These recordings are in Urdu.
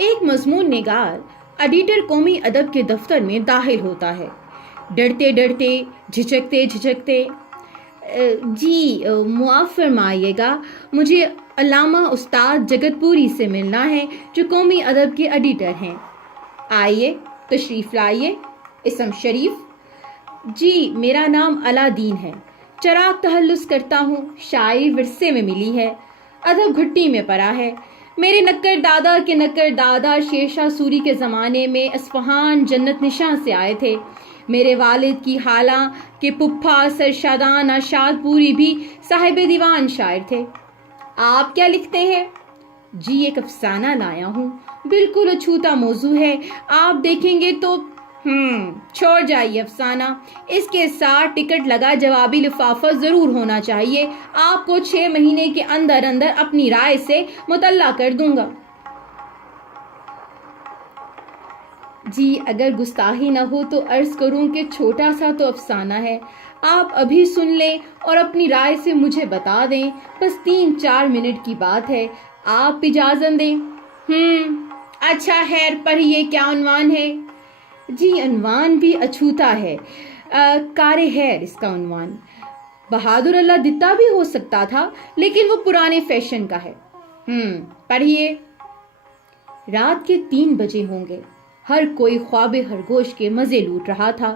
ایک مضمون نگار ایڈیٹر قومی ادب کے دفتر میں داخل ہوتا ہے، ڈرتے ڈرتے، جھجکتے جھجکتے۔ جی معاف فرمائیے گا، مجھے علامہ استاد جگت پوری سے ملنا ہے جو قومی ادب کے ایڈیٹر ہیں۔ آئیے، تشریف لائیے۔ اسم شریف؟ جی میرا نام علا دین ہے، چراغ تخلص کرتا ہوں، شاعری ورثے میں ملی ہے، ادب گھٹی میں پڑا ہے۔ میرے نکر دادا کے نکر دادا شیر شاہ سوری کے زمانے میں اصفہان جنت نشاں سے آئے تھے۔ میرے والد کی خالہ کے پھپھا سرشادان نشاد پوری بھی صاحب دیوان شاعر تھے۔ آپ کیا لکھتے ہیں؟ جی ایک افسانہ لایا ہوں، بالکل اچھوتا موضوع ہے، آپ دیکھیں گے تو چھوڑ جائیے افسانہ، اس کے ساتھ ٹکٹ لگا جوابی لفافہ ضرور ہونا چاہیے، آپ کو 6 مہینے کے اندر اندر اپنی رائے سے مطلع کر دوں گا۔ جی اگر گستاخی نہ ہو تو عرض کروں کہ چھوٹا سا تو افسانہ ہے، آپ ابھی سن لیں اور اپنی رائے سے مجھے بتا دیں، بس 3-4 منٹ کی بات ہے، آپ اجازت دیں۔ اچھا خیر، پڑھیے، کیا عنوان ہے؟ جی عنوان بھی اچھوتا ہے، کار خیر اس کا عنوان۔ بہادر اللہ دتا بھی ہو سکتا تھا، لیکن وہ پرانے فیشن کا ہے۔ پڑھیے۔ رات کے 3 بجے ہوں گے، ہر کوئی خواب خرگوش کے مزے لوٹ رہا تھا،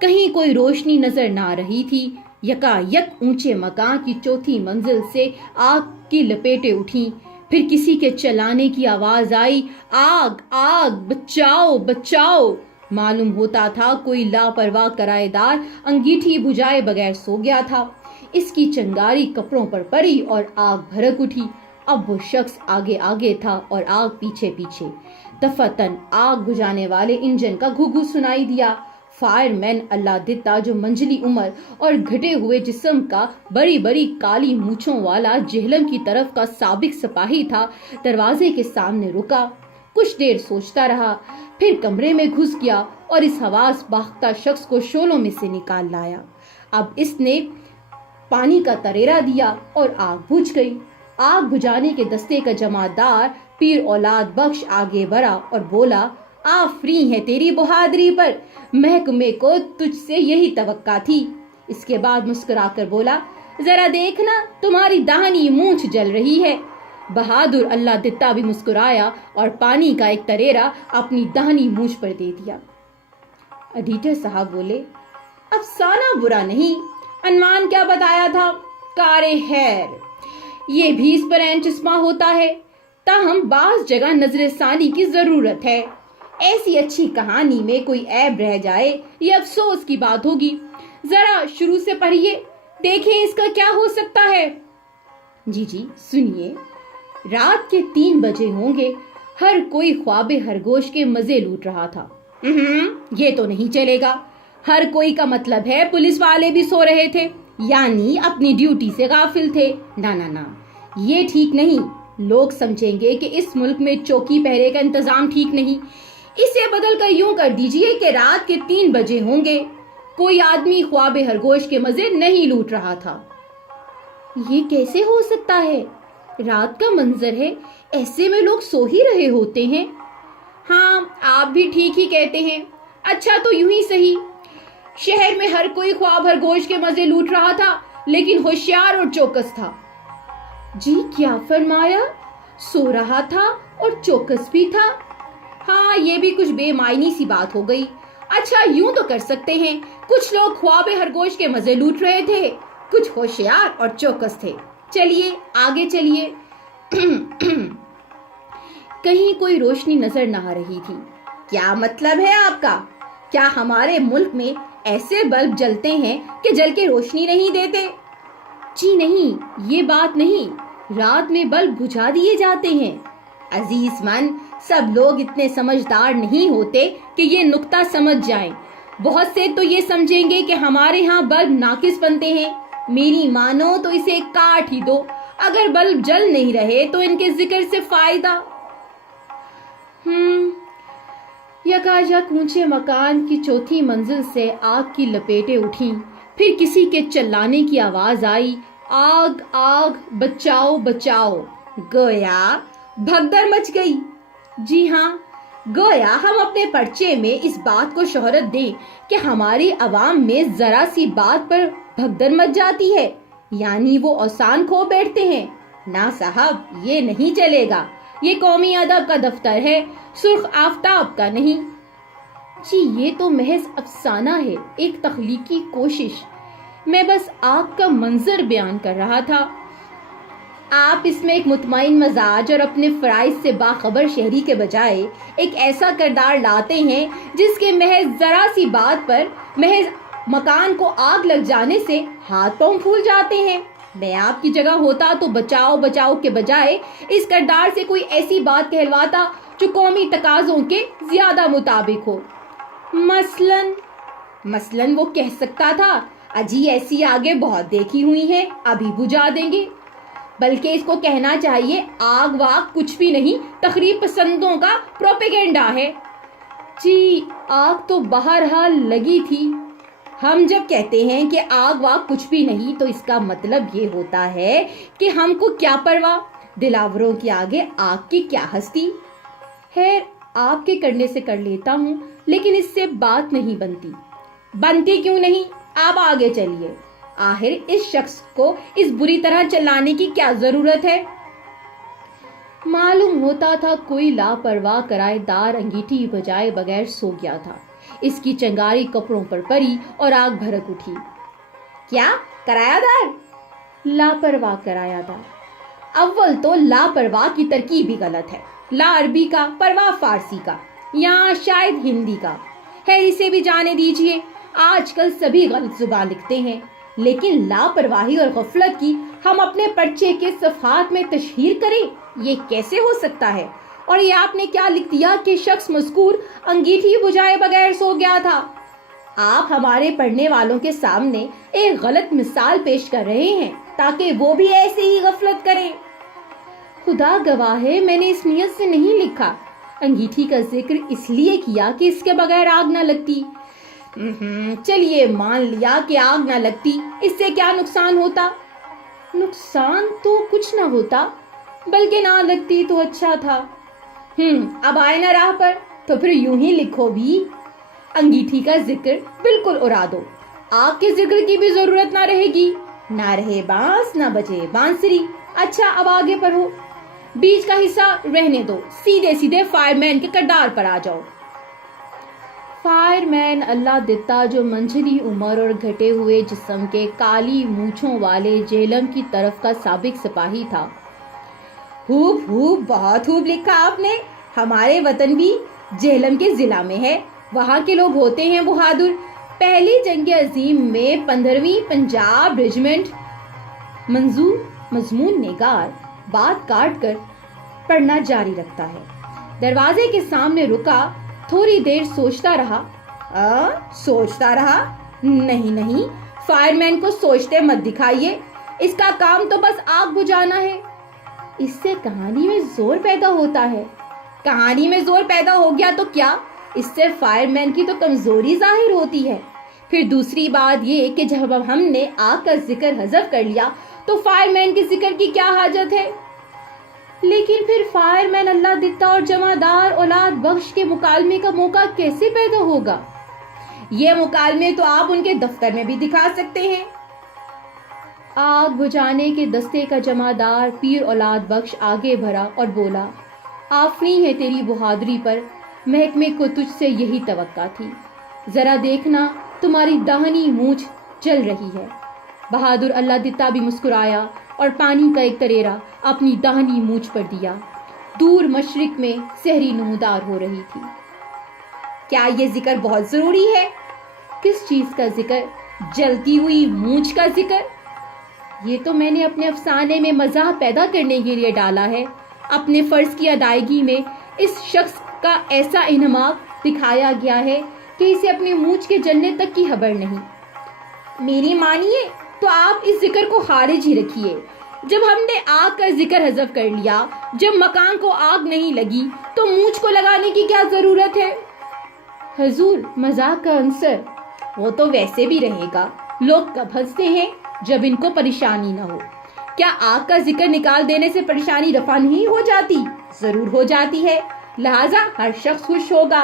کہیں کوئی روشنی نظر نہ رہی تھی، یکا یک اونچے مکان کی 4تھی منزل سے آگ کی لپیٹیں اٹھیں، پھر کسی کے چلانے کی آواز آئی، آگ آگ، بچاؤ بچاؤ۔ معلوم ہوتا تھا کوئی لاپرواہ کرایہ دار انگیٹھی بجھائے بغیر سو گیا تھا، اس کی چنگاری کپڑوں پر پڑی اور آگ بھڑک اٹھی۔ اب وہ شخص آگے آگے تھا اور آگ پیچھے پیچھے۔ دفعتاً آگ بجھانے والے انجن کا گھگھو سنائی دیا۔ فائر مین اللہ دتا جو منجلی عمر اور گھٹے ہوئے جسم کا، بڑی بڑی کالی مونچھوں والا، جہلم کی طرف کا سابق سپاہی تھا، دروازے کے سامنے رکا، کچھ دیر سوچتا رہا، پھر کمرے میں گھس گیا اور اس حواس باختہ شخص کو شعلوں میں سے نکال لایا۔ اب اس نے پانی کا تریرا دیا اور آگ بجھ گئی۔ آگ بجھانے کے دستے کا جمعدار پیر اولاد بخش آگے بڑھا اور بولا، آفرین ہے تیری بہادری پر، محکمے کو تجھ سے یہی توقع تھی۔ اس کے بعد مسکرا کر بولا، ذرا دیکھنا تمہاری داہنی مونچھ جل رہی ہے۔ بہادر اللہ دتا بھی مسکرایا اور پانی کا ایک تریرا اپنی داہنی مونچھ پر دے دیا۔ ایڈیٹر صاحب بولے، افسانہ برا نہیں، عنوان کیا بتایا تھا؟ کار خیر۔ یہ بھی اس پر عین چشمہ ہوتا ہے، تاہم بعض جگہ نظر ثانی کی ضرورت ہے، ایسی اچھی کہانی میں کوئی عیب رہ جائے یہ افسوس کی بات ہوگی۔ ذرا شروع سے پڑھیے، دیکھیں اس کا کیا ہو سکتا ہے۔ جی سنیے۔ رات کے 3 بجے ہوں گے، ہر کوئی خواب خرگوش کے مزے لوٹ رہا تھا۔ یہ تو نہیں چلے گا، ہر کوئی کا مطلب ہے پولیس والے بھی سو رہے تھے، یعنی اپنی ڈیوٹی سے غافل تھے۔ نہ یہ ٹھیک نہیں، لوگ سمجھیں گے کہ اس ملک میں چوکی پہرے کا انتظام ٹھیک نہیں۔ اسے بدل کر یوں کر دیجئے کہ رات کے 3 بجے ہوں گے، کوئی آدمی خواب خرگوش کے مزے نہیں لوٹ رہا تھا۔ یہ کیسے ہو سکتا ہے؟ رات کا منظر ہے، ایسے میں لوگ سو ہی رہے ہوتے ہیں۔ ہاں آپ بھی ٹھیک ہی کہتے ہیں۔ اچھا تو یوں ہی صحیح، شہر میں ہر کوئی خواب خرگوش کے مزے لوٹ رہا تھا، لیکن ہوشیار اور چوکس تھا۔ جی کیا فرمایا؟ سو رہا تھا اور چوکس بھی تھا؟ ہاں یہ بھی کچھ بے معنی سی بات ہو گئی۔ اچھا یوں تو کر سکتے ہیں، کچھ لوگ خواب خرگوش کے مزے لوٹ رہے تھے، کچھ ہوشیار اور چوکس تھے۔ چلیے آگے چلیے۔ کہیں کوئی روشنی نظر نہ آ رہی تھی۔ کیا مطلب ہے آپ کا؟ کیا ہمارے ملک میں ایسے بلب جلتے ہیں کہ جل کے روشنی نہیں دیتے؟ جی نہیں، یہ بات نہیں، رات میں بلب بجھا دیے جاتے ہیں۔ عزیز من، سب لوگ اتنے سمجھدار نہیں ہوتے کہ یہ نکتہ سمجھ جائیں، بہت سے تو یہ سمجھیں گے کہ ہمارے ہاں بلب ناقص بنتے ہیں۔ میری مانو تو اسے کاٹ ہی دو، اگر بلب جل نہیں رہے تو ان کے ذکر سے فائدہ۔ یکا یک اونچے مکان کی 4تھی منزل سے آگ کی لپیٹیں اٹھیں، پھر کسی کے چلانے کی آواز آئی، آگ آگ، بچاؤ بچاؤ۔ گویا بھگدڑ مچ گئی۔ جی ہاں، گویا ہم اپنے پرچے میں اس بات کو شہرت دیں کہ ہماری عوام میں ذرا سی بات پر بھگدڑ مچ جاتی ہے، یعنی وہ اوسان کھو بیٹھتے ہیں۔ نہ صاحب، یہ نہیں چلے گا۔ یہ قومی ادب کا دفتر ہے، سرخ آفتاب کا نہیں۔ جی یہ تو محض افسانہ ہے، ایک تخلیقی کوشش۔ میں بس آگ کا منظر بیان کر رہا تھا۔ آپ اس میں ایک مطمئن مزاج اور اپنے فرائض سے باخبر شہری کے بجائے ایک ایسا کردار لاتے ہیں جس کے محض ذرا سی بات پر محض مکان کو آگ لگ جانے سے ہاتھ پاؤں پھول جاتے ہیں۔ میں آپ کی جگہ ہوتا تو بچاؤ بچاؤ کے بجائے اس کردار سے کوئی ایسی بات کہلواتا جو قومی تقاضوں کے زیادہ مطابق ہو۔ مثلاً وہ کہہ سکتا تھا، اجی ایسی آگے بہت دیکھی ہوئی ہیں، ابھی بجھا دیں گے۔ بلکہ اس کو کہنا چاہیے، آگ واگ کچھ بھی نہیں، تخریب پسندوں کا پروپیگنڈا ہے۔ جی آگ تو بہرحال لگی تھی۔ ہم جب کہتے ہیں کہ آگ واگ کچھ بھی نہیں تو اس کا مطلب یہ ہوتا ہے کہ ہم کو کیا پرواہ، دلاوروں کی آگے آگ کی کیا ہستی۔ خیر آپ کے کرنے سے کر لیتا ہوں، لیکن اس سے بات نہیں بنتی کیوں نہیں؟ آپ آگے چلیے۔ آخر اس شخص کو اس بری طرح چلانے کی کیا ضرورت ہے؟ معلوم ہوتا تھا کوئی لاپرواہ کرائے دار انگیٹھی بجائے بغیر سو گیا تھا۔ اس کی چنگاری کپڑوں پر پڑی اور آگ بھڑک اٹھی۔ کیا کرایہ دار؟ لاپرواہ کرایہ دار۔ اول تو لاپرواہ کی ترکیب ہی غلط ہے۔ لا عربی کا، پرواہ فارسی کا، یا شاید ہندی کا۔ خیر اسے بھی جانے دیجئے، آج کل سبھی غلط زبان لکھتے ہیں، لیکن لاپرواہی اور غفلت کی ہم اپنے پرچے کے صفحات میں تشہیر کریں، یہ کیسے ہو سکتا ہے؟ اور یہ آپ نے کیا لکھ دیا کہ شخص مذکور انگیٹھی بجھائے بغیر سو گیا تھا؟ آپ ہمارے پڑھنے والوں کے سامنے ایک غلط مثال پیش کر رہے ہیں تاکہ وہ بھی ایسے ہی غفلت کریں۔ خدا گواہ ہے میں نے اس نیت سے نہیں لکھا۔ انگیٹھی کا ذکر اس لیے کیا کہ اس کے بغیر آگ نہ لگتی۔ چلیے مان لیا کہ آگ نہ لگتی، اس سے کیا نقصان ہوتا؟ نقصان تو کچھ نہ ہوتا، بلکہ نہ لگتی تو اچھا تھا۔ اب آئے نہ راہ پر تو پھر یوں ہی لکھو بھی، انگیٹھی کا ذکر بالکل اڑا دو، آگ کے ذکر کی بھی ضرورت نہ رہے گی، نہ رہے بانس نہ بجے بانسری۔ اچھا اب آگے پڑھو، بیچ کا حصہ رہنے دو، سیدھے فائر مین کے کردار پر آ جاؤ۔ فائر مین اللہ دتا جو منجھلی عمر اور گھٹے ہوئے جسم کے کالی مونچھوں والے جہلم کی طرف کا سابق سپاہی تھا۔ خوب بہت خوب لکھا آپ نے۔ ہمارے وطن بھی جہلم کے ضلع میں ہے، وہاں کے لوگ ہوتے ہیں بہادر۔ پہلی جنگ عظیم میں 15ویں پنجاب ریجمنٹ۔ مضمون نگار بات کاٹ کر پڑھنا جاری رکھتا ہے۔ دروازے کے سامنے رکا، تھوڑی دیر سوچتا رہا۔ نہیں، فائر مین کو سوچتے مت دکھائیے، اس کا کام تو بس آگ بجھانا ہے۔ اس سے کہانی میں زور پیدا ہوتا ہے۔ کہانی میں زور پیدا ہو گیا تو کیا، اس سے فائر مین کی تو کمزوری ظاہر ہوتی ہے۔ پھر دوسری بات یہ کہ جب ہم نے آگ کا ذکر حذف کر لیا تو فائر مین کے ذکر کی کیا حاجت ہے؟ لیکن پھر فائر مین اللہ دتا اور جمعدار اولاد بخش کے مکالمے کا موقع کیسے پیدا ہوگا؟ یہ مکالمے تو آپ ان کے دفتر میں بھی دکھا سکتے ہیں۔ آگ بجھانے کے دستے کا جمعدار پیر اولاد بخش آگے بڑھا اور بولا، آفرین ہے تیری بہادری پر، محکمے کو تجھ سے یہی توقع تھی۔ ذرا دیکھنا تمہاری داہنی مونچھ جل رہی ہے۔ بہادر اللہ دتا بھی مسکرایا اور پانی کا ایک تریرا اپنی داہنی مونچھ پر دیا۔ دور مشرق میں سحری نمودار ہو رہی تھی۔ کیا یہ ذکر بہت ضروری ہے؟ کس چیز کا ذکر؟ جلتی ہوئی مونچھ کا ذکر؟ یہ تو میں نے اپنے افسانے میں مزاح پیدا کرنے کے لیے ڈالا ہے۔ اپنے فرض کی ادائیگی میں اس شخص کا ایسا انہماک دکھایا گیا ہے کہ اسے اپنی مونچھ کے جلنے تک کی خبر نہیں۔ میری مانیے تو آپ اس ذکر کو خارج ہی رکھیے۔ جب ہم نے آگ کا ذکر حذف کر لیا، جب مکان کو آگ نہیں لگی تو مونچھ کو لگانے کی کیا ضرورت ہے؟ حضور مزاح کا عنصر وہ تو ویسے بھی رہے گا۔ لوگ کب ہنستے ہیں؟ جب ان کو پریشانی نہ ہو۔ کیا آگ کا ذکر نکال دینے سے پریشانی رفع نہیں ہو جاتی؟ ضرور ہو جاتی ہے، لہٰذا ہر شخص خوش ہوگا،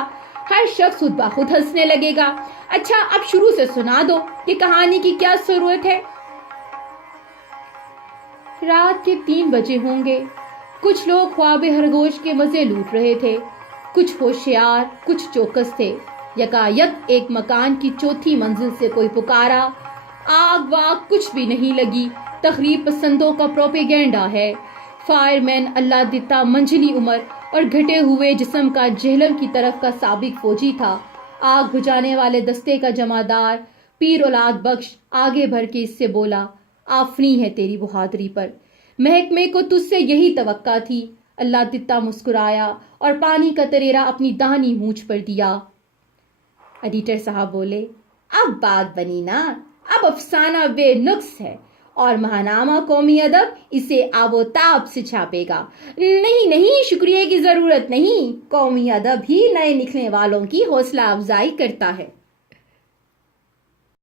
ہر شخص خود بخود ہنسنے لگے گا۔ اچھا اب شروع سے سنا دو کہ کہانی کی کیا ضرورت ہے۔ رات کے 3 بجے ہوں گے۔ کچھ لوگ خواب خرگوش کے مزے لوٹ رہے تھے، کچھ ہوشیار کچھ چوکس تھے۔ یکایک ایک مکان کی 4تھی منزل سے کوئی پکارا۔ آگ واگ کچھ بھی نہیں لگی، تخریب پسندوں کا پروپیگینڈا ہے۔ فائر مین اللہ دتا منجلی عمر اور گھٹے ہوئے جسم کا جہلم کی طرف کا سابق فوجی تھا۔ آگ بجھانے والے دستے کا جمعدار پیر اولاد بخش آگے بڑھ کے اس سے بولا، آفریں ہے تیری بہادری پر، محکمے کو تجھ سے یہی توقع تھی۔ اللہ دتا مسکرایا اور پانی کا تریرا اپنی داہنی مونچھ پر دیا۔ ایڈیٹر صاحب بولے، اب بات بنی نا، اب افسانہ بے نقص ہے اور ماہنامہ قومی ادب اسے آب و تاب سے چھاپے گا۔ نہیں شکریہ کی ضرورت نہیں، قومی ادب ہی نئے نکلنے والوں کی حوصلہ افزائی کرتا ہے۔